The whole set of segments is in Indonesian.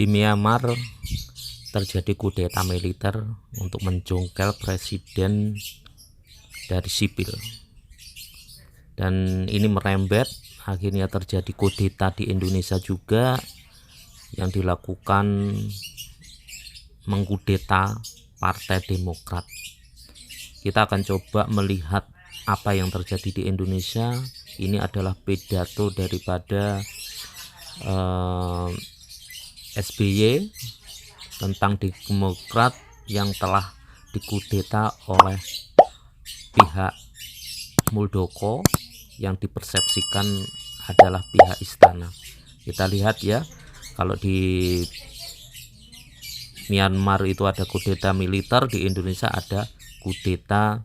Di Myanmar terjadi kudeta militer untuk menjongkel presiden dari sipil, dan ini merembet akhirnya terjadi kudeta di Indonesia juga yang dilakukan mengkudeta Partai Demokrat. Kita akan coba melihat apa yang terjadi di Indonesia. Ini adalah pidato daripada SBY tentang Demokrat yang telah dikudeta oleh pihak Muldoko yang dipersepsikan adalah pihak istana. Kita lihat ya, kalau di Myanmar itu ada kudeta militer, di Indonesia ada kudeta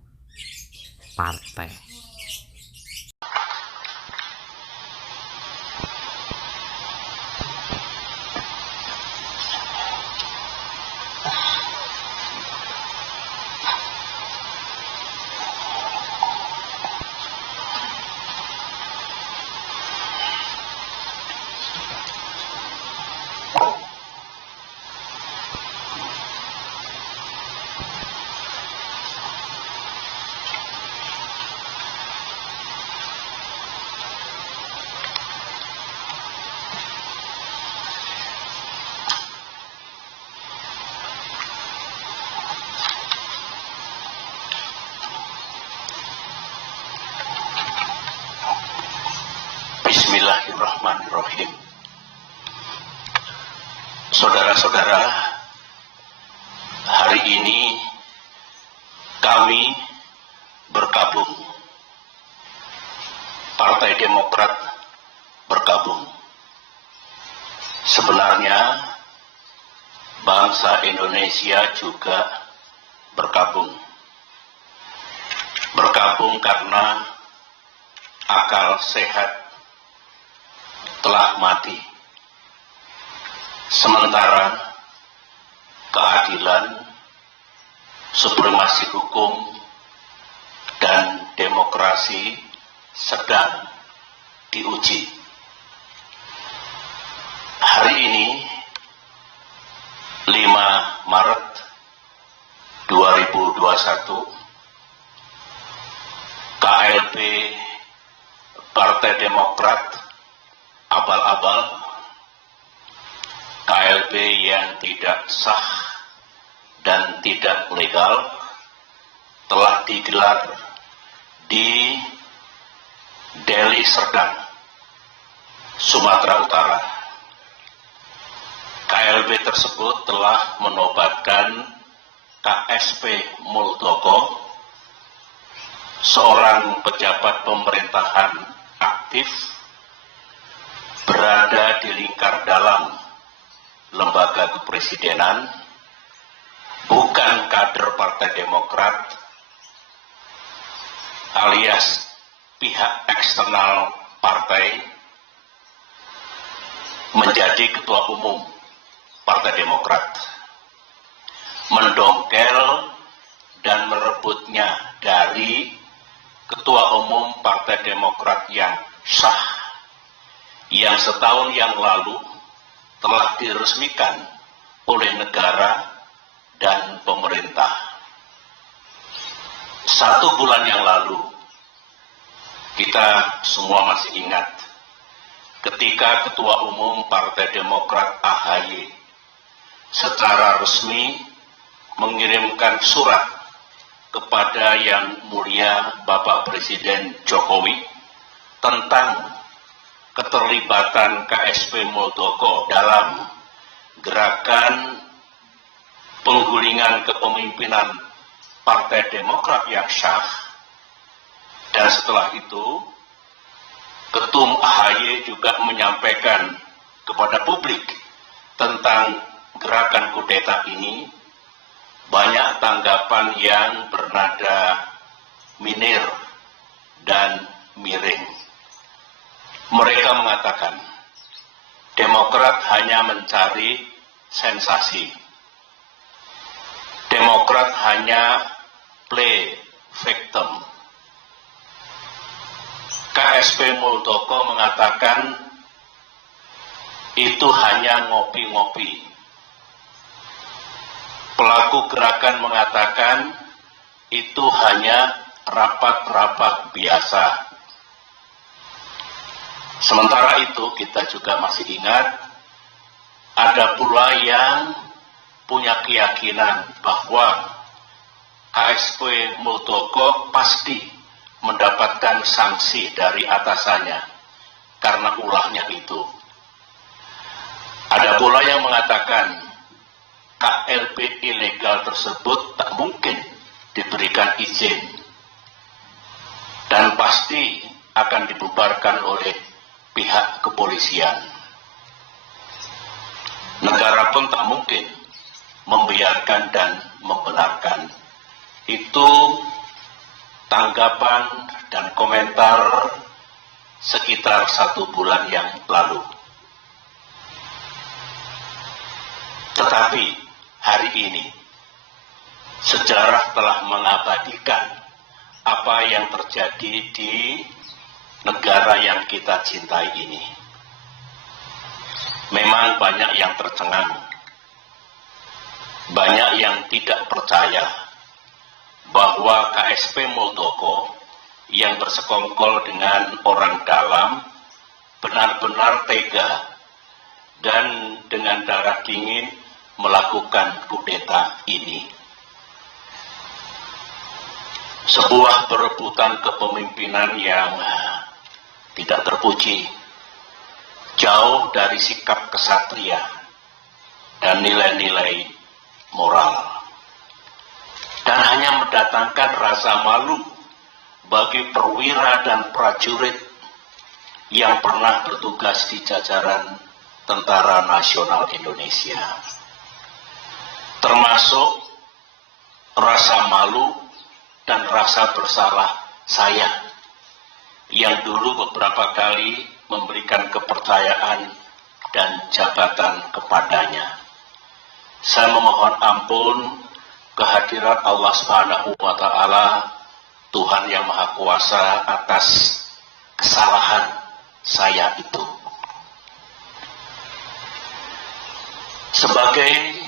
partai. Bismillahirrahmanirrahim. Saudara-saudara, hari ini kami bergabung. Partai Demokrat bergabung. Sebenarnya bangsa Indonesia juga bergabung. Bergabung karena akal sehat telah mati. Sementara keadilan, supremasi hukum, dan demokrasi sedang diuji. Hari ini 5 Maret 2021, KLB Partai Demokrat abal-abal, KLB yang tidak sah dan tidak legal, telah digelar di Deli Serdang, Sumatera Utara. KLB tersebut telah menobatkan KSP Muldoko, seorang pejabat pemerintahan aktif berada di lingkar dalam lembaga kepresidenan, bukan kader Partai Demokrat alias pihak eksternal partai, menjadi ketua umum Partai Demokrat, mendongkel dan merebutnya dari ketua umum Partai Demokrat yang sah, yang setahun yang lalu telah diresmikan oleh negara dan pemerintah. 1 bulan yang lalu, kita semua masih ingat ketika Ketua Umum Partai Demokrat AHY secara resmi mengirimkan surat kepada Yang Mulia Bapak Presiden Jokowi tentang keterlibatan KSP Muldoko dalam gerakan penggulingan kepemimpinan Partai Demokrat yang sah. Dan setelah itu, Ketum AHY juga menyampaikan kepada publik tentang gerakan kudeta ini. Banyak tanggapan yang bernada minir dan miring. Mereka mengatakan Demokrat hanya mencari sensasi. Demokrat hanya play victim. KSP Muldoko mengatakan itu hanya ngopi-ngopi. Pelaku gerakan mengatakan itu hanya rapat-rapat biasa. Sementara itu kita juga masih ingat ada pula yang punya keyakinan bahwa KSP Muldoko pasti mendapatkan sanksi dari atasannya karena ulahnya itu. Ada pula yang mengatakan KLB ilegal tersebut tak mungkin diberikan izin dan pasti akan dibubarkan oleh pihak kepolisian. Negara pun tak mungkin membiarkan dan membenarkan. Itu tanggapan dan komentar sekitar 1 bulan yang lalu. Tetapi hari ini sejarah telah mengabadikan apa yang terjadi di negara yang kita cintai ini. Memang banyak yang tercengang, banyak yang tidak percaya bahwa KSP Muldoko yang bersekongkol dengan orang dalam benar-benar tega dan dengan darah dingin melakukan kudeta ini. Sebuah perebutan kepemimpinan yang tidak terpuji, jauh dari sikap kesatria dan nilai-nilai moral, dan hanya mendatangkan rasa malu bagi perwira dan prajurit yang pernah bertugas di jajaran Tentara Nasional Indonesia. Termasuk rasa malu dan rasa bersalah saya yang dulu beberapa kali memberikan kepercayaan dan jabatan kepadanya. Saya memohon ampun kehadirat Allah Subhanahu wa Ta'ala, Tuhan yang Maha Kuasa, atas kesalahan saya itu. Sebagai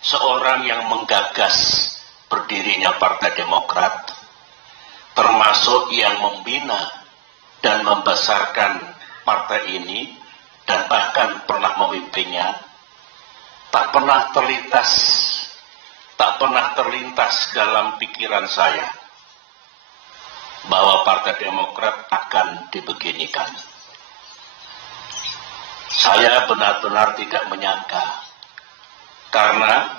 seorang yang menggagas berdirinya Partai Demokrat, termasuk yang membina dan membesarkan partai ini dan bahkan pernah memimpinnya, tak pernah terlintas dalam pikiran saya bahwa Partai Demokrat akan dibeginikan. Saya benar-benar tidak menyangka, karena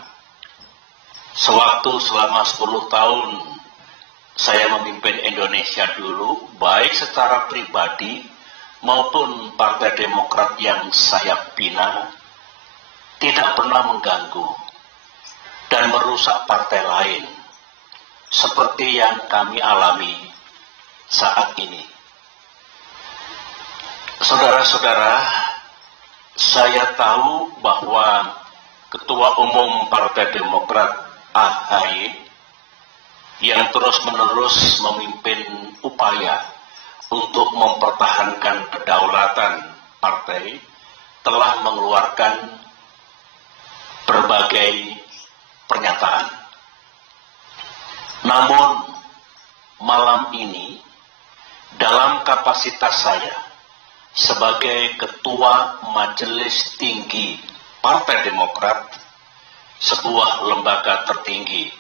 sewaktu selama 10 tahun saya memimpin Indonesia dulu, baik secara pribadi maupun Partai Demokrat yang saya bina, tidak pernah mengganggu dan merusak partai lain seperti yang kami alami saat ini. Saudara-saudara, saya tahu bahwa Ketua Umum Partai Demokrat AHY yang terus-menerus memimpin upaya untuk mempertahankan kedaulatan partai telah mengeluarkan berbagai pernyataan. Namun malam ini dalam kapasitas saya sebagai Ketua Majelis Tinggi Partai Demokrat, sebuah lembaga tertinggi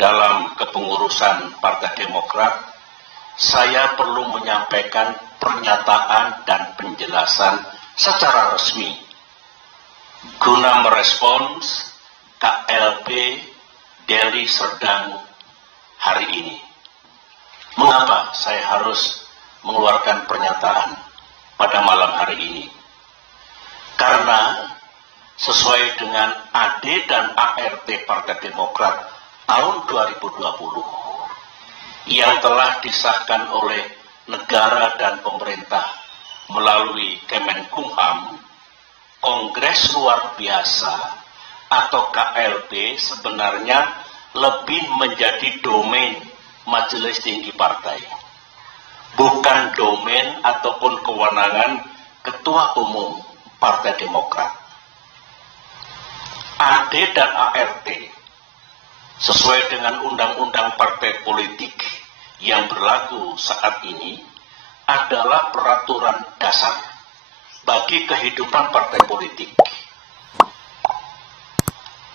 dalam kepengurusan Partai Demokrat, saya perlu menyampaikan pernyataan dan penjelasan secara resmi guna merespons KLB Deli Serdang hari ini. Mengapa saya harus mengeluarkan pernyataan pada malam hari ini? Karena sesuai dengan AD dan ART Partai Demokrat tahun 2020 yang telah disahkan oleh negara dan pemerintah melalui Kemenkumham, Kongres Luar Biasa atau KLB sebenarnya lebih menjadi domain Majelis Tinggi Partai, bukan domain ataupun kewenangan Ketua Umum Partai Demokrat. AD dan ART sesuai dengan undang-undang partai politik yang berlaku saat ini adalah peraturan dasar bagi kehidupan partai politik.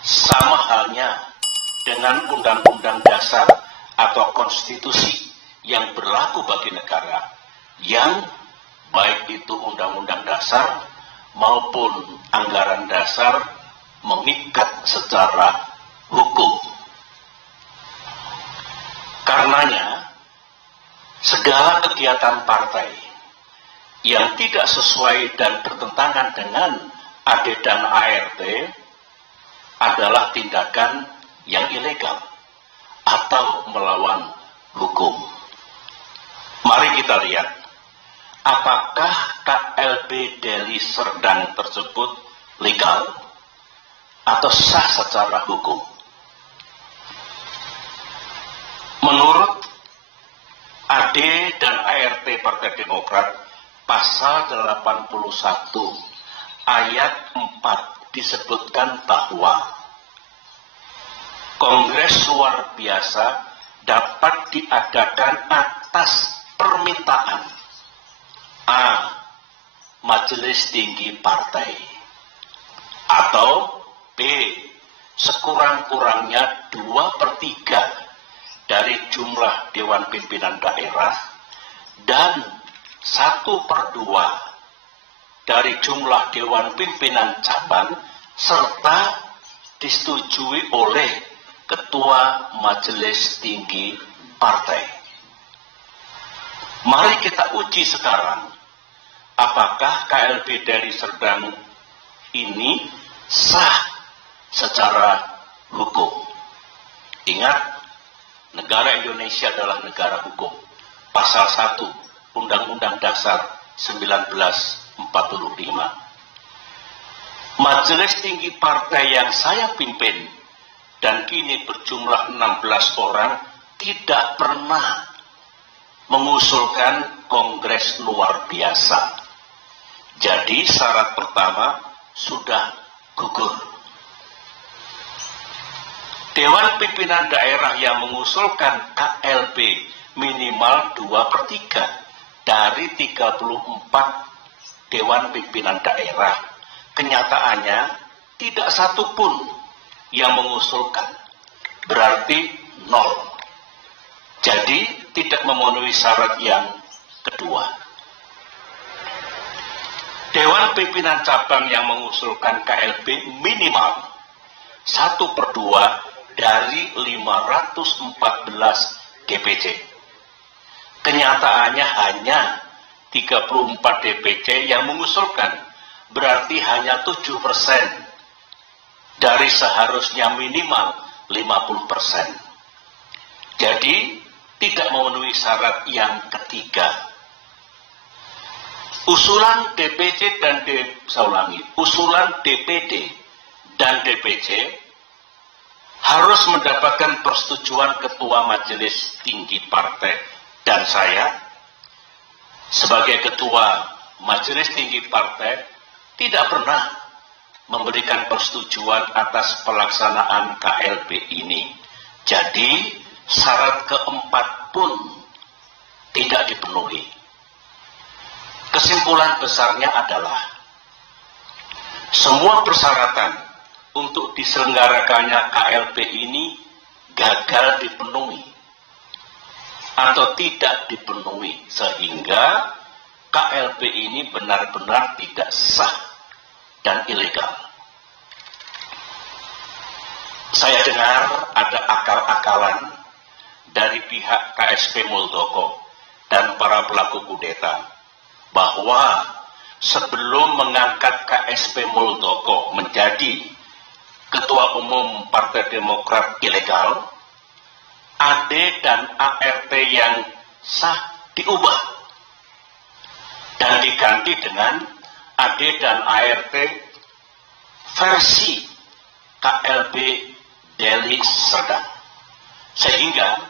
Sama halnya dengan undang-undang dasar atau konstitusi yang berlaku bagi negara, yang baik itu undang-undang dasar maupun anggaran dasar mengikat secara hukum. Karenanya, segala kegiatan partai yang tidak sesuai dan bertentangan dengan AD dan ART adalah tindakan yang ilegal atau melawan hukum. Mari kita lihat, apakah KLB Deli Serdang tersebut legal atau sah secara hukum? Menurut AD dan ART Partai Demokrat, pasal 81 ayat 4 disebutkan bahwa Kongres luar biasa dapat diadakan atas permintaan A. Majelis Tinggi Partai, atau B. sekurang-kurangnya 2/3 dari jumlah Dewan Pimpinan Daerah dan 1/2 dari jumlah Dewan Pimpinan Cabang serta disetujui oleh Ketua Majelis Tinggi Partai. Mari kita uji sekarang, apakah KLB Deli Serdang ini sah secara hukum. Ingat, negara Indonesia adalah negara hukum. Pasal 1 Undang-Undang Dasar 1945. Majelis Tinggi Partai yang saya pimpin dan kini berjumlah 16 orang tidak pernah mengusulkan kongres luar biasa. Jadi syarat pertama sudah gugur. Dewan Pimpinan Daerah yang mengusulkan KLB minimal 2/3 dari 34 Dewan Pimpinan Daerah. Kenyataannya tidak satu pun yang mengusulkan, berarti 0. Jadi tidak memenuhi syarat yang kedua. Dewan Pimpinan Cabang yang mengusulkan KLB minimal 1/2 dari 514 DPC. Kenyataannya hanya 34 DPC yang mengusulkan, berarti hanya 7% dari seharusnya minimal 50%. Jadi tidak memenuhi syarat yang ketiga. Usulan DPC dan usulan DPD dan DPC harus mendapatkan persetujuan Ketua Majelis Tinggi Partai, dan saya sebagai Ketua Majelis Tinggi Partai tidak pernah memberikan persetujuan atas pelaksanaan KLB ini. Jadi syarat keempat pun tidak dipenuhi. Kesimpulan besarnya adalah semua persyaratan untuk diselenggarakannya KLB ini gagal dipenuhi atau tidak dipenuhi, sehingga KLB ini benar-benar tidak sah dan ilegal. Saya dengar ada akal-akalan dari pihak KSP Muldoko dan para pelaku kudeta bahwa sebelum mengangkat KSP Muldoko menjadi Ketua Umum Partai Demokrat ilegal, AD dan ART yang sah diubah dan diganti dengan AD dan ART versi KLB Deli Serdang, sehingga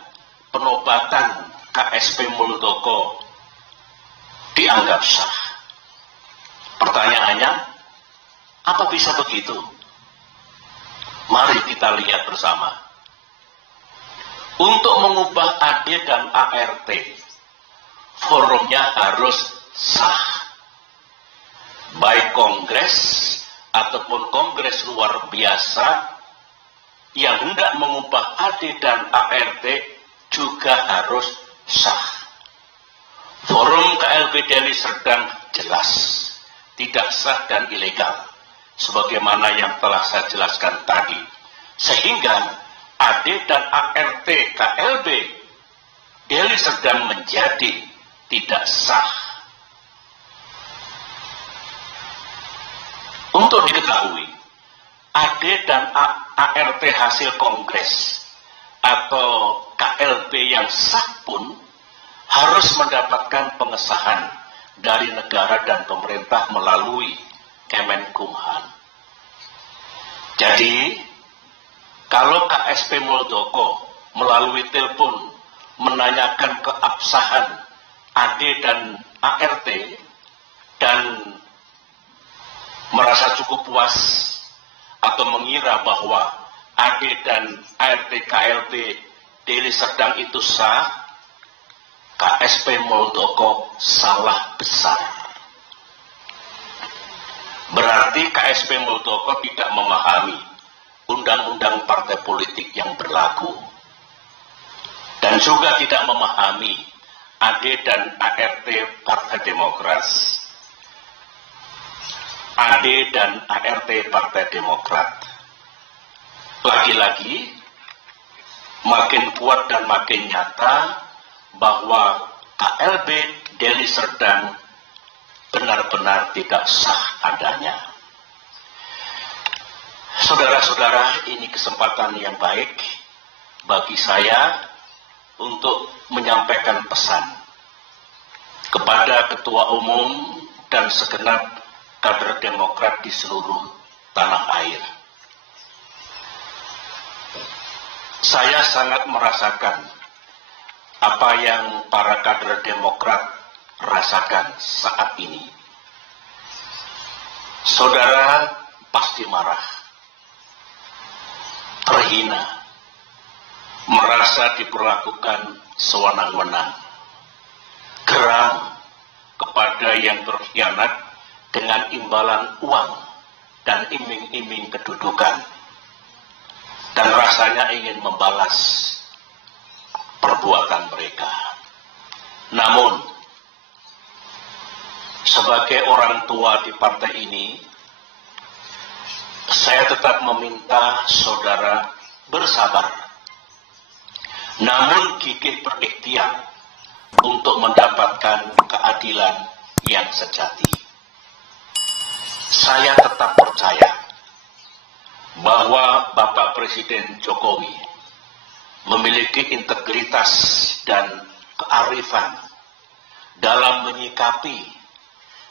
penobatan KSP Muldoko dianggap sah. Pertanyaannya, Apa bisa begitu? Mari kita lihat bersama. Untuk mengubah AD dan ART, forumnya harus sah. Baik kongres ataupun kongres luar biasa yang hendak mengubah AD dan ART juga harus sah. Forum KLB Deli Serdang jelas tidak sah dan ilegal, sebagaimana yang telah saya jelaskan tadi. Sehingga AD dan ART KLB Deli Serdang menjadi tidak sah. Untuk diketahui, AD dan ART hasil kongres atau KLB yang sah pun harus mendapatkan pengesahan dari negara dan pemerintah melalui Kemenkumham. Jadi, kalau KSP Muldoko melalui telepon menanyakan keabsahan AD dan ART dan merasa cukup puas atau mengira bahwa AD dan ART KLB Deli Serdang itu sah, KSP Muldoko salah besar. Berarti KSP Muldoko tidak memahami undang-undang partai politik yang berlaku dan juga tidak memahami AD dan ART Partai Demokrat. AD dan ART Partai Demokrat lagi-lagi makin kuat dan makin nyata bahwa KLB Deli Serdang benar-benar tidak sah adanya. Saudara-saudara, ini kesempatan yang baik bagi saya untuk menyampaikan pesan kepada Ketua Umum dan segenap kader Demokrat di seluruh tanah air. Saya sangat merasakan apa yang para kader Demokrat rasakan saat ini. Saudara pasti marah, terhina, merasa diperlakukan sewenang-wenang, geram kepada yang berkhianat dengan imbalan uang dan iming-iming kedudukan, dan rasanya ingin membalas perbuatan mereka. Namun, sebagai orang tua di partai ini, saya tetap meminta saudara bersabar, namun gigih berikhtiar untuk mendapatkan keadilan yang sejati. Saya tetap percaya bahwa Bapak Presiden Jokowi memiliki integritas dan kearifan dalam menyikapi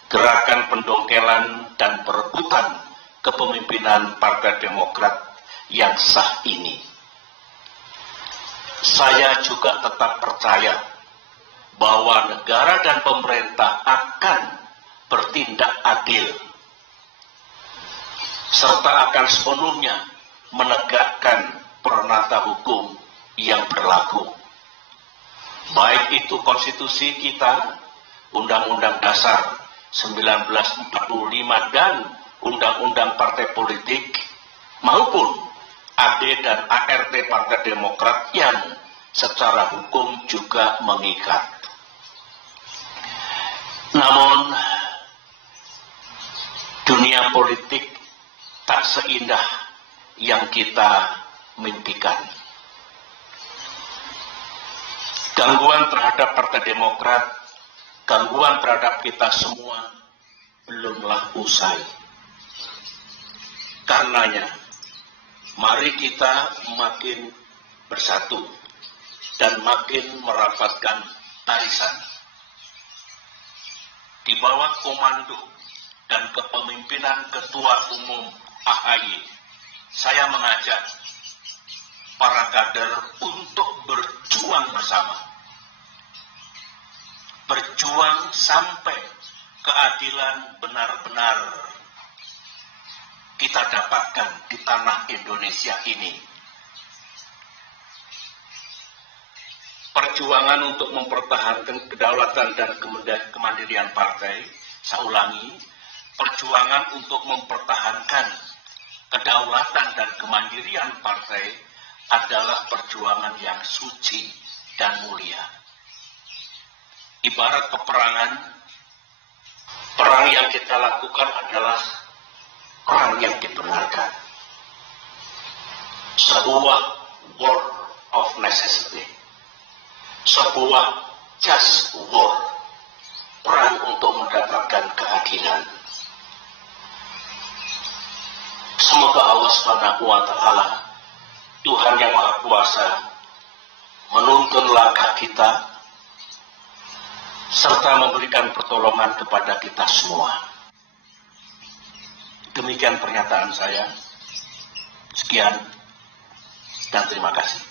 gerakan pendongkelan dan perebutan kepemimpinan Partai Demokrat yang sah ini. Saya juga tetap percaya bahwa negara dan pemerintah akan bertindak adil, serta akan sepenuhnya menegakkan peranata hukum yang berlaku. Baik itu konstitusi kita, Undang-Undang Dasar 1945 dan Undang-Undang Partai Politik, maupun AD dan ART Partai Demokrat yang secara hukum juga mengikat. Namun, dunia politik tak seindah yang kita mimpikan. Gangguan terhadap Partai Demokrat, gangguan terhadap kita semua belumlah usai. Karenanya, mari kita makin bersatu dan makin merapatkan barisan. Di bawah komando dan kepemimpinan Ketua Umum AHY, saya mengajak para kader untuk berjuang bersama. Berjuang sampai keadilan benar-benar kita dapatkan di tanah Indonesia ini. Perjuangan untuk mempertahankan kedaulatan dan kemandirian partai, saya ulangi, perjuangan untuk mempertahankan kedaulatan dan kemandirian partai adalah perjuangan yang suci dan mulia. Ibarat peperangan, perang yang kita lakukan adalah perang yang dibenarkan. Sebuah war of necessity. Sebuah just war. Perang untuk mendapatkan keadilan. Semoga Allah Subhanahu wa Ta'ala, Tuhan yang Maha Kuasa, menuntun langkah kita serta memberikan pertolongan kepada kita semua. Demikian pernyataan saya. Sekian dan terima kasih.